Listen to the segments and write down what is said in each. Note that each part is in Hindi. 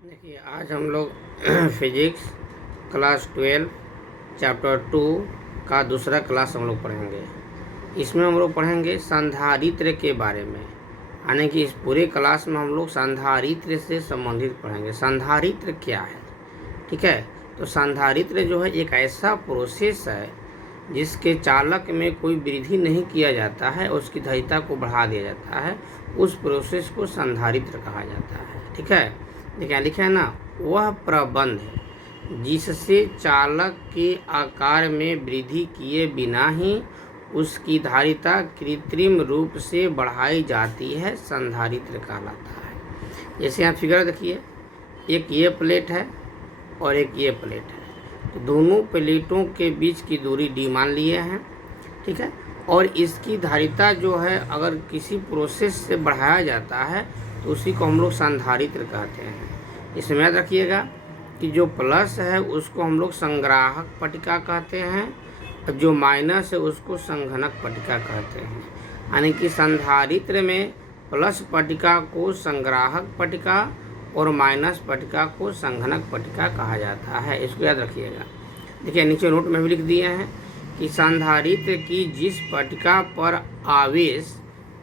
देखिए आज हम लोग फिजिक्स क्लास 12 चैप्टर 2 का दूसरा क्लास हम लोग पढ़ेंगे। इसमें हम लोग पढ़ेंगे संधारित्र के बारे में, यानी कि इस पूरे क्लास में हम लोग संधारित्र से संबंधित पढ़ेंगे। संधारित्र क्या है, ठीक है। तो संधारित्र जो है एक ऐसा प्रोसेस है जिसके चालक में कोई वृद्धि नहीं किया जाता है, उसकी धारिता को बढ़ा दिया जाता है। उस प्रोसेस को संधारित्र कहा जाता है, ठीक है। देखिए लिखा है ना, वह प्रबंध जिससे चालक के आकार में वृद्धि किए बिना ही उसकी धारिता कृत्रिम रूप से बढ़ाई जाती है, संधारित्र कहलाता है। जैसे यहाँ फिगर देखिए, एक ये प्लेट है और एक ये प्लेट है। तो दोनों प्लेटों के बीच की दूरी d मान लिए हैं, ठीक है। और इसकी धारिता जो है अगर किसी प्रोसेस से बढ़ाया जाता है तो उसी को हम लोग संधारित्र कहते हैं। इसमें याद रखिएगा कि जो प्लस है उसको हम लोग संग्राहक पट्टिका कहते हैं और जो माइनस है उसको संघनक पट्टिका कहते हैं। यानी कि संधारित्र में प्लस पट्टिका को संग्राहक पट्टिका और माइनस पट्टिका को संघनक पट्टिका कहा जाता है। इसको याद रखिएगा। देखिए नीचे नोट में भी लिख दिए हैं कि संधारित्र की जिस पट्टिका पर आवेश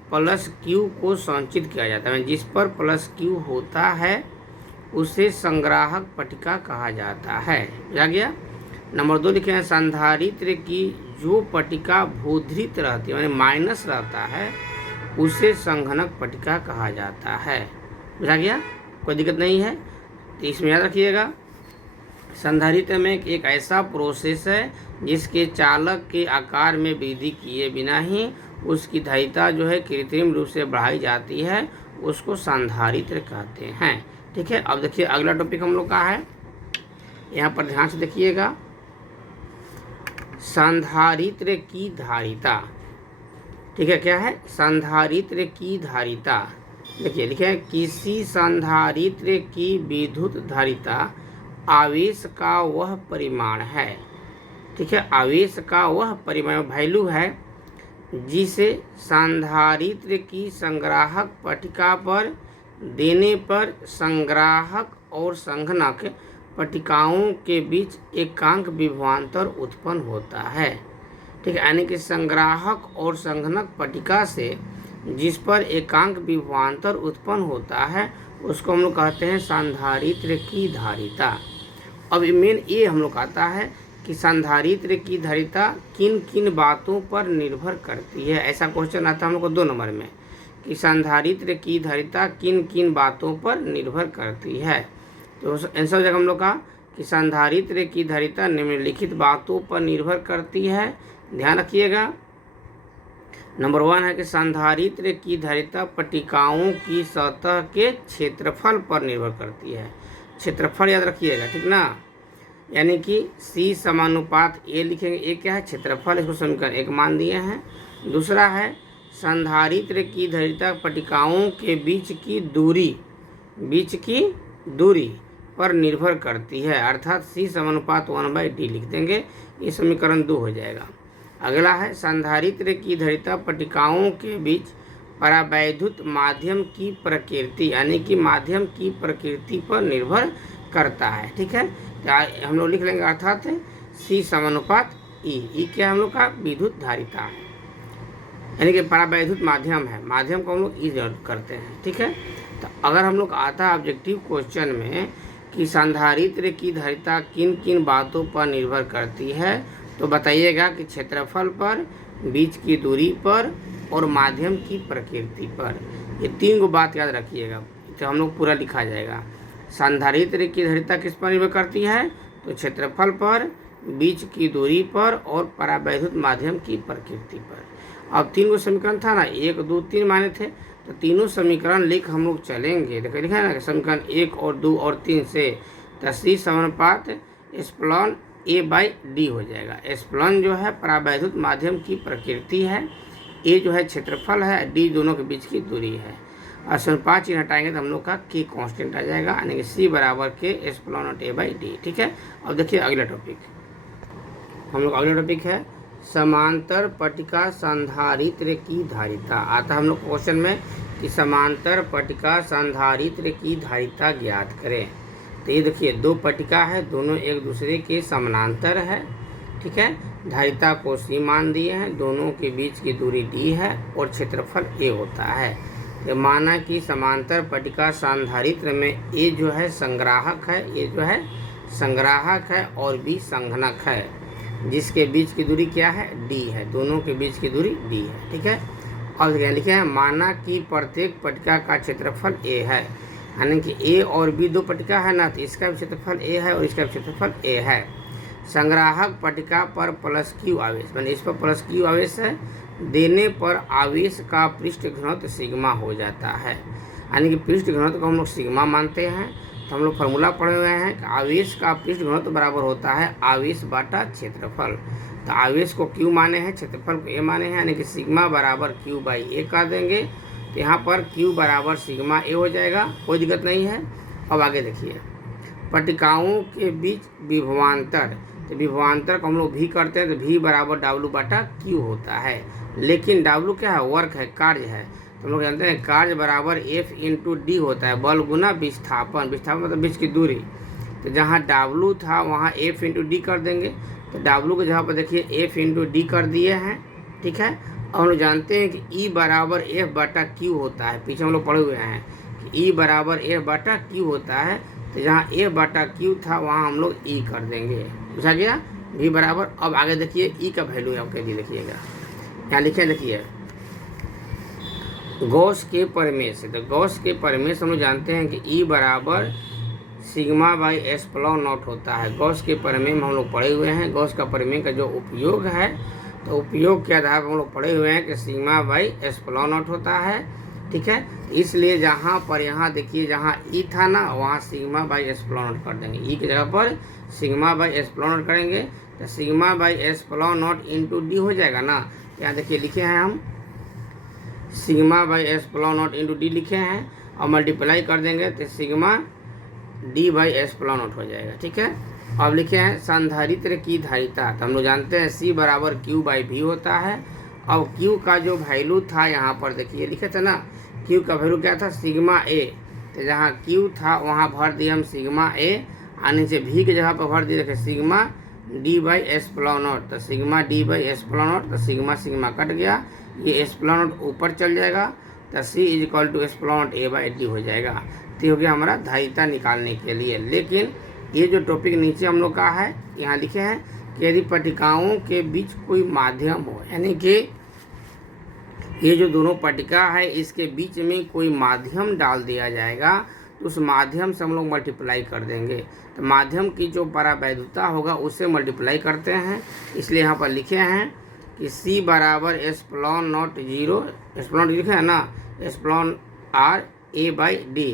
प्लस क्यू को संचित किया जाता है, जिस पर प्लस क्यू होता है उसे संग्राहक पट्टिका कहा जाता है। जा गया। नंबर 2 लिखे हैं, संधारित्र की जो पट्टिका भूधृत रहती है, यानी माइनस रहता है, उसे संघनक पट्टिका कहा जाता है। बुझा गया, कोई दिक्कत नहीं है। तो इसमें याद रखिएगा संधारित्र में एक ऐसा प्रोसेस है जिसके चालक के आकार में वृद्धि किए बिना ही उसकी धारिता जो है कृत्रिम रूप से बढ़ाई जाती है, उसको संधारित्र कहते हैं, ठीक है। अब देखिए अगला टॉपिक हम लोग का है, यहाँ पर ध्यान से देखिएगा, संधारित्र की धारिता, ठीक है। क्या है? संधारित्र की धारिता। देखिए लिखे हैं, किसी संधारित्र की विद्युत धारिता आवेश का वह परिमाण है, ठीक है। आवेश का वह परिमाण वैल्यू है जिसे संधारित्र की संग्राहक पट्टिका पर देने पर संग्राहक और संघनक पट्टिकाओं के बीच एकांक विभवांतर उत्पन्न होता है, ठीक है। यानी कि संग्राहक और संघनक पट्टिका से जिस पर एकांक विभवांतर उत्पन्न होता है उसको हम लोग कहते हैं संधारित्र की धारिता। अब मेन ये हम लोग आता है कि संधारित्र की धारिता किन किन बातों पर निर्भर करती है। ऐसा क्वेश्चन आता है हम लोग को 2 नंबर में कि संधारित्र की धारिता किन किन बातों पर निर्भर करती है। तो आंसर हो जाएगा हम लोग का कि संधारित्र की धारिता निम्नलिखित बातों पर निर्भर करती है। ध्यान रखिएगा। नंबर 1 है कि संधारित्र की धारिता पट्टिकाओं की सतह के क्षेत्रफल पर निर्भर करती है। क्षेत्रफल याद रखिएगा, ठीक ना। यानी कि C समानुपात A लिखेंगे। A क्या है? क्षेत्रफल। इसको समीकरण 1 मान दिए हैं। दूसरा है संधारित्र की धारिता पट्टिकाओं के बीच की दूरी पर निर्भर करती है, अर्थात C समानुपात 1/D लिख देंगे। ये समीकरण 2 हो जाएगा। अगला है संधारित्र की धारिता पट्टिकाओं के बीच परावैद्युत माध्यम की प्रकृति, यानी कि माध्यम की प्रकृति पर निर्भर करता है, ठीक है। तो हम लोग लिख लेंगे अर्थात C समानुपात E क्या हम लोग का? विद्युत धारिता है, यानी कि परावैद्युत माध्यम है। माध्यम को हम लोग E जरूर करते हैं, ठीक है। तो अगर हम लोग आता है ऑब्जेक्टिव क्वेश्चन में कि संधारित्र की धारिता किन किन बातों पर निर्भर करती है, तो बताइएगा कि क्षेत्रफल पर, बीच की दूरी पर और माध्यम की प्रकृति पर। ये 3 बात याद रखिएगा, तो हम लोग पूरा लिखा जाएगा। संधारित्र की धारिता किस पर निर्भर करती है? तो क्षेत्रफल पर, बीच की दूरी पर और परावैद्युत माध्यम की प्रकृति पर। अब 3 समीकरण था ना, 1 2 3 माने थे, तो तीनों समीकरण लिख हम लोग चलेंगे। देखिए लिखा है ना, समीकरण 1 और 2 और 3 से तो C समानुपात एप्सिलॉन A/D हो जाएगा। एप्सिलॉन जो है परावैद्युत माध्यम की प्रकृति है, A जो है क्षेत्रफल है, D दोनों के बीच की दूरी है। और समानुपात चिन्ह हटाएंगे तो हम लोग का K कांस्टेंट आ जाएगा, यानी कि C बराबर K एप्सिलॉन नॉट A/D, ठीक है। अब देखिए अगला टॉपिक, हम लोग अगला टॉपिक है समांतर पट्टिका संधारित्र की धारिता। आता है हम लोग क्वेश्चन में कि समांतर पट्टिका संधारित्र की धारिता ज्ञात करें। तो ये देखिए दो पट्टिका है, दोनों एक दूसरे के समानांतर है, ठीक है। धारिता को C मान दिए हैं, दोनों के बीच की दूरी D है और क्षेत्रफल A होता है। तो माना कि समांतर पट्टिका संधारित्र में A जो है संग्राहक है, ये जो है संग्राहक है और B संघनक है, जिसके बीच की दूरी क्या है, D है, दोनों के बीच की दूरी D है, ठीक है। और क्या लिखे हैं, माना कि प्रत्येक पट्टिका का क्षेत्रफल A है, यानी कि A और B दो पट्टिका है ना, तो इसका भी क्षेत्रफल A है और इसका भी क्षेत्रफल A है। संग्राहक पट्टिका पर प्लस Q आवेश, मैंने इस पर प्लस Q आवेश है, देने पर आवेश का पृष्ठ घनत्व सिग्मा हो जाता है, यानी कि पृष्ठ घनत्व को हम लोग सिग्मा मानते हैं। तो हम लोग फार्मूला पढ़े हुए हैं कि आवेश का पृष्ठ घनत्व बराबर होता है आवेश बाटा क्षेत्रफल। तो आवेश को Q माने हैं, क्षेत्रफल को A माने हैं, यानी कि सिग्मा बराबर Q बाई A कर देंगे। तो यहाँ पर Q बराबर सिग्मा A हो जाएगा, कोई दिक्कत नहीं है। अब आगे देखिए, पट्टिकाओं के बीच विभवांतर, तो विभवांतर को हम लोग V करते हैं, तो V बराबर W बाटा Q होता है। लेकिन W क्या है, वर्क है, कार्य है। तो हम लोग जानते हैं कार्य बराबर F इंटू D होता है, बल गुना विस्थापन, विस्थापन मतलब बीच की दूरी। तो जहाँ W था वहाँ F इंटू D कर देंगे। तो W के जगह पर देखिए F इंटू D कर दिए हैं, ठीक है। और हम लोग जानते हैं कि E बराबर F बाटा Q होता है, पीछे हम लोग पढ़े हुए हैं कि E बराबर F बाटा Q होता है। तो जहाँ F बाटा Q था वहाँ हम लोग E कर देंगे, पूछा गया V बराबर। अब आगे देखिए E का वैल्यू है, आपके लिए देखिएगा यहाँ लिखे, देखिए गॉस के प्रमेय से। तो गॉस के प्रमेय से हम लोग जानते हैं कि E बराबर सिग्मा बाई एप्सिलॉन नॉट होता है। गॉस के प्रमेय में हम लोग पढ़े हुए हैं, गॉस का प्रमेय का जो उपयोग है, तो उपयोग के आधार पर हम लोग पढ़े हुए हैं कि सिग्मा बाई एप्सिलॉन नॉट होता है, ठीक है। इसलिए जहाँ पर यहाँ देखिए जहाँ E था ना, वहाँ सिग्मा बाई एप्सिलॉन नॉट कर देंगे, E की जगह पर सिग्मा बाई एप्सिलॉन नॉट करेंगे। तो sigma by epsilon not into D हो जाएगा ना। यहाँ देखिए लिखे हैं हम sigma by epsilon not into D लिखे हैं, और मल्टीप्लाई कर देंगे तो sigma D by epsilon not हो जाएगा, ठीक है। अब लिखे हैं संधारित्र की धारिता। तो हम लोग जानते हैं C बराबर Q बाई V होता है। अब Q का जो वैल्यू था यहाँ पर देखिए लिखे थे ना, Q का वैल्यू क्या था, सिग्मा A। तो जहाँ Q था वहाँ भर दिए हम सिग्मा A, और नीचे V की जगह पर भर दिए देखिए sigma D by epsilon naught. तो sigma D by epsilon naught, तो सिग्मा सिग्मा कट गया, ये एप्सिलॉन नॉट ऊपर चल जाएगा, तो C is equal to epsilon naught A by D हो जाएगा। तो हो गया हमारा धारिता निकालने के लिए। लेकिन ये जो टॉपिक नीचे हम लोग का है, यहाँ लिखे हैं कि यदि पट्टिकाओं के बीच कोई माध्यम हो, यानी कि ये जो दोनों पट्टिका है इसके बीच में कोई माध्यम डाल दिया जाएगा, तो उस माध्यम से हम लोग मल्टीप्लाई कर देंगे। तो माध्यम की जो परावैधुता होगा उससे मल्टीप्लाई करते हैं, इसलिए यहाँ पर लिखे हैं कि C बराबर एप्सिलॉन नॉट 0, एप्सिलॉन लिखे है ना, epsilon R A by D।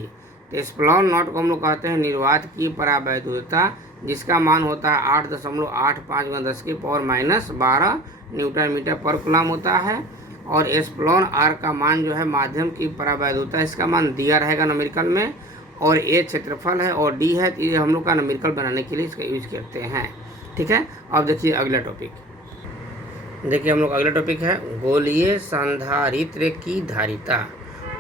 तो एप्सिलॉन नॉट को हम लोग कहते हैं निर्वात की परावैधुता, जिसका मान होता है 8.85 × 10⁻12 न्यूटन मीटर पर कूलम होता है। और एप्सिलॉन R का मान जो है माध्यम की परावैधुता, इसका मान दिया रहेगा न्यूमेरिकल में, और A क्षेत्रफल है और D है, तो ये हम लोग का न्यूमेरिकल बनाने के लिए इसका यूज करते हैं, ठीक है। अब देखिए अगला टॉपिक, देखिए हम लोग अगला टॉपिक है गोलीय संधारित्र की धारिता।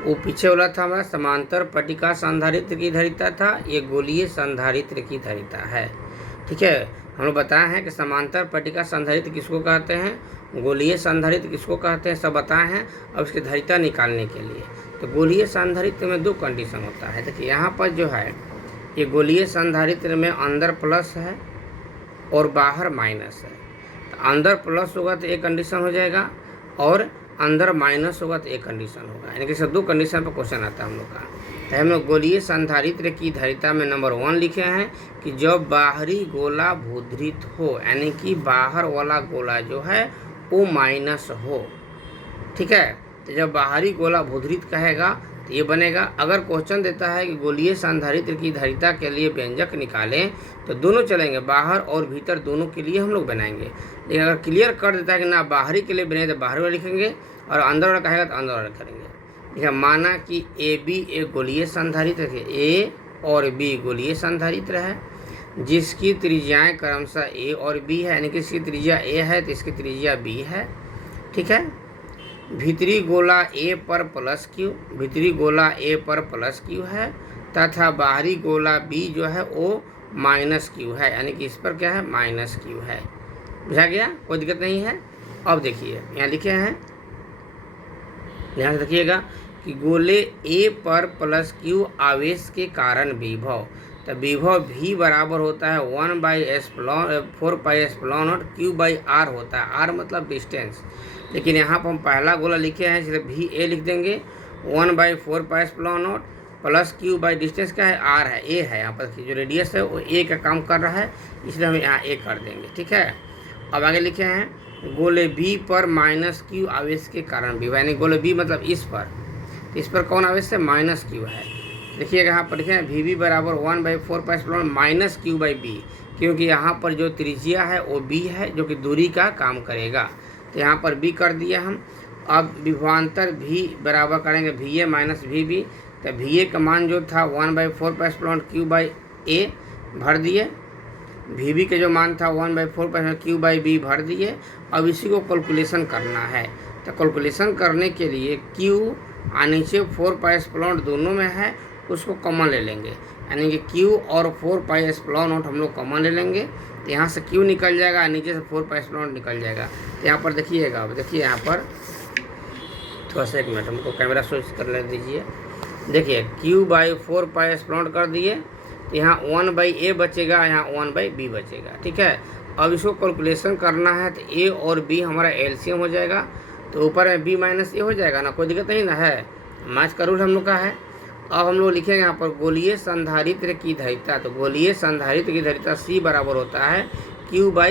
वो पीछे वाला था हमारा समांतर पट्टिका संधारित्र की धारिता था, ये गोलीय संधारित्र की धारिता है, ठीक है। हम लोग बताए हैं कि समांतर पट्टिका संधारित्र किसको कहते हैं, गोलीय संधारित्र किसको कहते हैं, सब बताए हैं। अब इसकी धारिता निकालने के लिए तो गोलीय संधारित्र में दो कंडीशन होता है। देखिए यहाँ पर जो है ये गोलीय संधारित्र में अंदर प्लस है और बाहर माइनस है। तो अंदर प्लस होगा तो एक कंडीशन हो जाएगा, और अंदर माइनस होगा तो एक कंडीशन होगा, यानी कि सब दो कंडीशन पर क्वेश्चन आता है हम लोग का। तो हम लोग गोलीय संधारित्र की धारिता में नंबर 1 लिखे हैं कि जब बाहरी गोला भूधृत हो, यानी कि बाहर वाला गोला जो है वो माइनस हो, ठीक है। तो जब बाहरी गोला भूधृत कहेगा तो ये बनेगा। अगर क्वेश्चन देता है कि गोलीय संधारित्र की धारिता के लिए व्यंजक निकालें, तो दोनों चलेंगे, बाहर और भीतर दोनों के लिए हम लोग बनाएंगे। लेकिन अगर क्लियर कर देता है कि ना बाहरी के लिए बने तो बाहर वाला लिखेंगे, और अंदर वाला कहेगा तो अंदर वाला करेंगे। ठीक है, माना कि AB एक गोलीय संधारित्र है, A और B गोलीय संधारित्र है, जिसकी त्रिज्याएं क्रमशः A और B है, यानी कि इसकी त्रिज्या A है तो इसकी त्रिज्या B है, ठीक है। भीतरी गोला A पर प्लस Q, भीतरी गोला A पर प्लस Q है, तथा बाहरी गोला बी जो है वो माइनस क्यू है, यानी कि इस पर क्या है, माइनस क्यू है। बुझा गया, कोई दिक्कत नहीं है। अब देखिए यहाँ लिखे हैं, ध्यान से देखिएगा कि गोले ए पर प्लस क्यू आवेश के कारण विभव, तो विभव भी बराबर होता है 1/4πε0 Q/r होता है। r मतलब डिस्टेंस, लेकिन यहाँ पर हम पहला गोला लिखे हैं इसलिए भी ए लिख देंगे। 1/4πε0 प्लस क्यू बाई डिस्टेंस क्या है, r है, a है। यहाँ पर जो रेडियस है वो a का काम कर रहा है, इसलिए हम यहाँ a कर देंगे। ठीक है, अब आगे लिखे हैं गोले बी पर माइनस क्यू आवेश के कारण विभव, यानी गोले बी मतलब इस पर कौन आवेश है, माइनस क्यू है। देखिएगा यहाँ पर लिखे हैं वी बी बराबर 1/4πε0 माइनस क्यू बाई बी, क्योंकि यहाँ पर जो त्रिज्या है वो बी है जो कि दूरी का काम करेगा, तो यहाँ पर बी कर दिया हम। अब विभवांतर भी बराबर करेंगे V A minus V B, तो वी ए का मान जो था 1/4πε0 क्यू बाई ए भर दिए, वी बी के जो मान था 1/4πε0 क्यू बाई बी भर दिए। अब इसी को कैलकुलेशन करना है, तो कैलकुलेशन करने के लिए क्यू और नीचे 4πε0 दोनों में है, उसको कॉमन ले लेंगे, यानी कि q और 4πε0 हम लोग कॉमन ले लेंगे, तो यहाँ से q निकल जाएगा, नीचे से 4πε0 निकल जाएगा। तो यहाँ पर देखिएगा, अब देखिए यहाँ पर थोड़ा सा 1 मिनट हमको कैमरा स्विच कर ले दीजिए। देखिए q/4πε0 कर दिए, तो यहाँ 1/a बचेगा, यहाँ 1/b बचेगा। ठीक है, अब इसको कैलकुलेशन करना है, तो a और b हमारा एलसीएम हो जाएगा, तो ऊपर में b माइनस ए हो जाएगा ना, कोई दिक्कत नहीं ना है, मैच का रूल हम लोग का है। अब हम लोग लिखेंगे यहाँ पर गोलीय संधारित्र की धारिता, तो गोलीय संधारित्र की धारिता C बराबर होता है Q/V,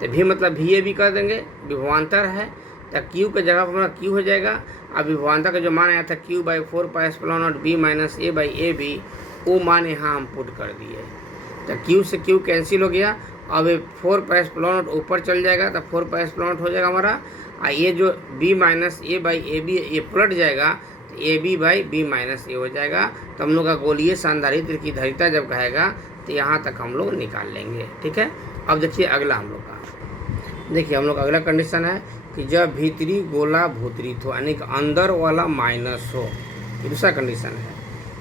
तो V मतलब भी ए भी कर देंगे, विभवांतर है, तो Q के जगह पर हमारा Q हो जाएगा। अब विभवांतर का जो मान आया था Q/4πε0 B माइनस A/AB, वो मान यहाँ हम पुट कर दिए, तो Q से Q कैंसिल हो गया। अब 4πε0 ऊपर चल जाएगा, तो 4πε0 हो जाएगा हमारा, और ये जो B माइनस A/AB ये पलट जाएगा, तो AB/B माइनस ए हो जाएगा। तो हम लोग का गोलीय संधारित्र की धारिता जब कहेगा तो यहाँ तक हम लोग निकाल लेंगे। ठीक है, अब देखिए अगला हम लोग का, देखिए हम लोग अगला कंडीशन है कि जब भीतरी गोला भूतरित हो, यानी कि अंदर वाला माइनस हो, ये दूसरा कंडीशन है।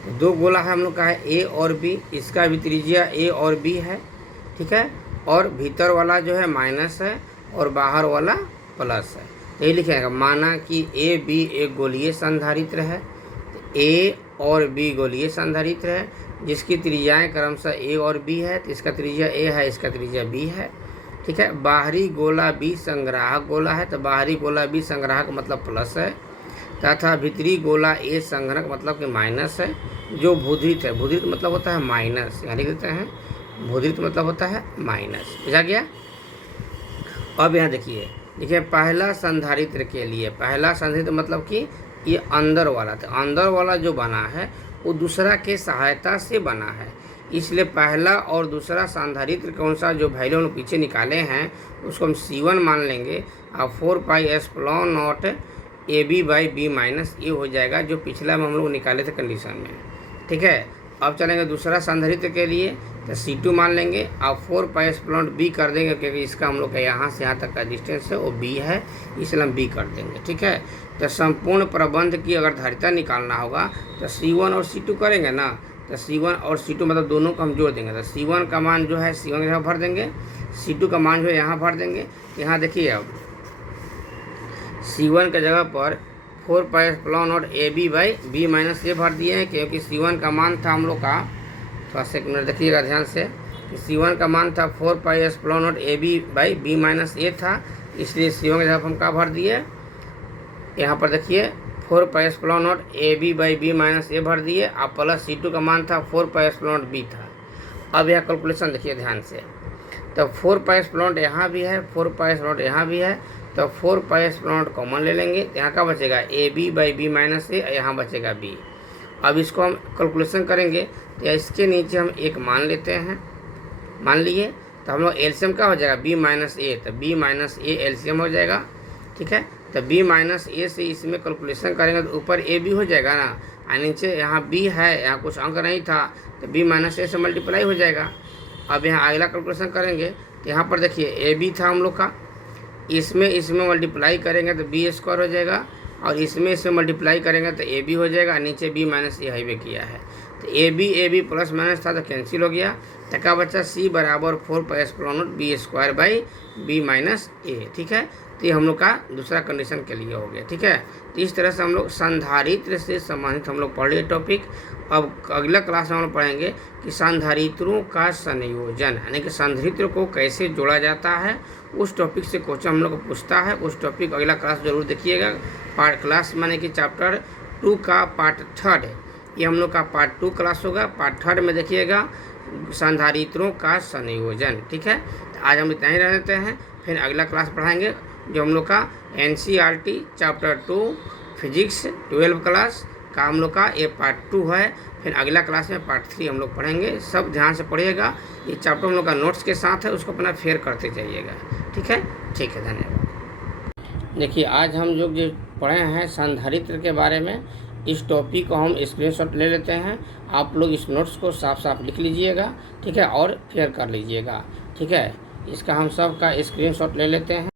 तो दो गोला है हम लोग का है ए और बी, इसका भी त्रिज्या ए और बी है। ठीक है, और भीतर वाला जो है माइनस है और बाहर वाला प्लस है, यही लिखेगा। माना कि ए बी एक गोलीय संधारित्र है, तो ए और बी गोलीय संधारित्र है जिसकी त्रिज्याएं क्रमशः ए और बी है, तो इसका त्रिज्या ए है, इसका त्रिज्या बी है। ठीक है, बाहरी गोला बी संग्राहक गोला है, तो बाहरी गोला बी संग्राहक मतलब प्लस है, तथा भीतरी गोला ए संघनक मतलब कि माइनस है। जो भूधृत है, भूधृत मतलब होता है माइनस, यहाँ लिख देते हैं, भूधृत मतलब होता है माइनस। बुझा गया। अब यहाँ देखिए पहला संधारित्र के लिए, पहला संधारित्र मतलब कि ये अंदर वाला, तो अंदर वाला जो बना है वो दूसरा के सहायता से बना है, इसलिए पहला और दूसरा संधारित्र कौन सा जो वैल्यू हम पीछे निकाले हैं उसको हम C1 मान लेंगे, और 4πε0 AB/B माइनस ए हो जाएगा, जो पिछला में हम लोग निकाले थे कंडीशन में। ठीक है, अब चलेंगे दूसरा संधारित्र के लिए, तो C2 मान लेंगे और 4πε0 B कर देंगे, क्योंकि इसका हम लोग का यहाँ से यहाँ तक का डिस्टेंस है वो B है, इसलिए हम B कर देंगे। ठीक है, तो संपूर्ण प्रबंध की अगर धारिता निकालना होगा तो C1 और C2 करेंगे ना, तो C1 और C2 मतलब दोनों को हम जोड़ देंगे, तो C1 का मान जो है C1 यहाँ भर देंगे, C2 का मान जो है यहाँ भर देंगे। यहाँ देखिए अब C1 के जगह पर 4πε0 AB/B माइनस ए भर दिए हैं, क्योंकि C1 का मान था हम लोग का, थोड़ा सा एक मिनट देखिएगा ध्यान से, कि C1 का मान था 4πε0 AB/B माइनस ए था, इसलिए C1 के जगह पर हम क्या भर दिए, यहाँ पर देखिए 4πε0 AB/B माइनस ए भर दिए, और प्लस C2 का मान था 4πε0 B था। अब यह कैलकुलेशन देखिए ध्यान से, तो 4πε0 यहाँ भी है, 4πε0 यहाँ भी है, तो 4πε0 कॉमन ले लेंगे, यहाँ का बचेगा AB/B माइनस ए, यहाँ बचेगा B। अब इसको हम कैलकुलेशन करेंगे, तो इसके नीचे हम एक मान लेते हैं, मान लिए, तो हम लोग एलसीएम क्या हो जाएगा B माइनस ए, तो B माइनस ए एलसीएम हो जाएगा। ठीक है, तो B माइनस ए से इसमें कैलकुलेशन करेंगे तो ऊपर ए बी हो जाएगा ना, और नीचे यहाँ B है, यहाँ कुछ अंक नहीं था, तो B माइनस ए से मल्टीप्लाई हो जाएगा। अब यहाँ अगला कैलकुलेशन करेंगे, तो यहाँ पर देखिए ए बी था हम लोग का, इसमें मल्टीप्लाई करेंगे तो B² हो जाएगा, और इसमें से मल्टीप्लाई करेंगे तो ए बी हो जाएगा, नीचे बी माइनस ए हाईवे किया है तो ए बी प्लस माइनस था तो कैंसिल हो गया। तका बच्चा सी बराबर 4 pi square naught B square by B minus A. ठीक है, तो ये हम लोग का दूसरा कंडीशन के लिए हो गया। ठीक है, तो इस तरह से हम लोग संधारित्र से संबंधित हम लोग पढ़ लिए टॉपिक। अब अगला क्लास में हम लोग पढ़ेंगे कि संधारित्रों का संयोजन, यानी कि संधारित्र को कैसे जोड़ा जाता है, उस टॉपिक से क्वेश्चन हम लोग को पूछता है। उस टॉपिक अगला क्लास जरूर देखिएगा। पार्ट क्लास माने कि चैप्टर 2 का पार्ट 3, ये हम लोग का पार्ट 2 क्लास होगा। पार्ट 3 में देखिएगा संधारित्रों का संयोजन। ठीक है, तो आज हम इतना ही रह देते हैं, फिर अगला क्लास पढ़ाएंगे जो हम लोग का NCERT चैप्टर 2 फिजिक्स 12 क्लास का हम लोग का ये पार्ट 2 है। फिर अगला क्लास में पार्ट 3 हम लोग पढ़ेंगे। सब ध्यान से पढ़िएगा, ये चैप्टर हम लोग का नोट्स के साथ है, उसको अपना फेयर करते जाइएगा। ठीक है, धन्यवाद। देखिए आज हम जो पढ़े हैं संधारित्र के बारे में, इस टॉपिक को हम स्क्रीनशॉट ले लेते हैं। आप लोग इस नोट्स को साफ साफ लिख लीजिएगा। ठीक है, और फेयर कर लीजिएगा। ठीक है, इसका हम सब का स्क्रीनशॉट ले लेते हैं।